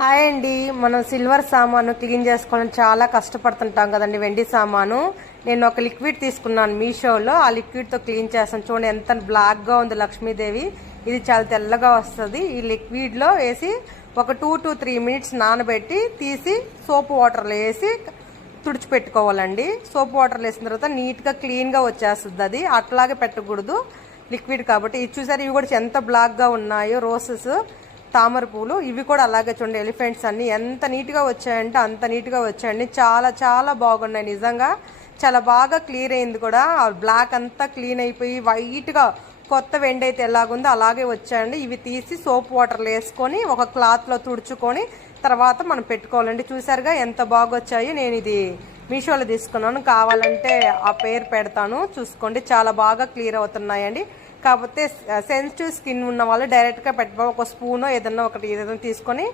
Hi అండి. మనం silver సామాను క్లీన్ చేసుకోవడం చాలా కష్టపడుతుంటాం కదండి. వెండి సామాను నేను ఒక లిక్విడ్ తీసుకున్నాను మీషోలో. ఆ లిక్విడ్తో క్లీన్ చేస్తాను. చూడండి ఎంత బ్లాక్గా ఉంది లక్ష్మీదేవి. ఇది చాలా తెల్లగా వస్తుంది. ఈ లిక్విడ్లో వేసి ఒక 2 to 3 minutes నానబెట్టి తీసి సోప్ వాటర్లో వేసి తుడిచిపెట్టుకోవాలండి. సోప్ వాటర్లో వేసిన తర్వాత నీట్గా క్లీన్గా వచ్చేస్తుంది. అది అట్లాగే పెట్టకూడదు, లిక్విడ్ కాబట్టి. ఇది చూసారు, ఇవి కూడా ఎంత బ్లాక్గా ఉన్నాయో రోసెస్, తామర పూలు. ఇవి కూడా అలాగే చూడండి, ఎలిఫెంట్స్ అన్ని ఎంత నీట్గా వచ్చాయంటే అంత నీట్గా వచ్చాయండి. చాలా చాలా బాగున్నాయి నిజంగా. చాలా బాగా క్లియర్ అయింది కూడా. బ్లాక్ అంతా క్లీన్ అయిపోయి వైట్గా కొత్త వెండి అయితే ఎలాగుందో అలాగే వచ్చాయండి. ఇవి తీసి సోప్ వాటర్లో వేసుకొని ఒక క్లాత్లో తుడుచుకొని తర్వాత మనం పెట్టుకోవాలండి. చూసారుగా ఎంత బాగా వచ్చాయి. నేను ఇది మీషోలో తీసుకున్నాను, కావాలంటే ఆ పేరు పెడతాను చూసుకోండి. చాలా బాగా క్లియర్ అవుతున్నాయండి. కాకపోతే సెన్సిటివ్ స్కిన్ ఉన్న వాళ్ళు డైరెక్ట్గా పెట్టుకో, ఒక స్పూనో ఏదన్నా ఒకటి ఏదైనా తీసుకొని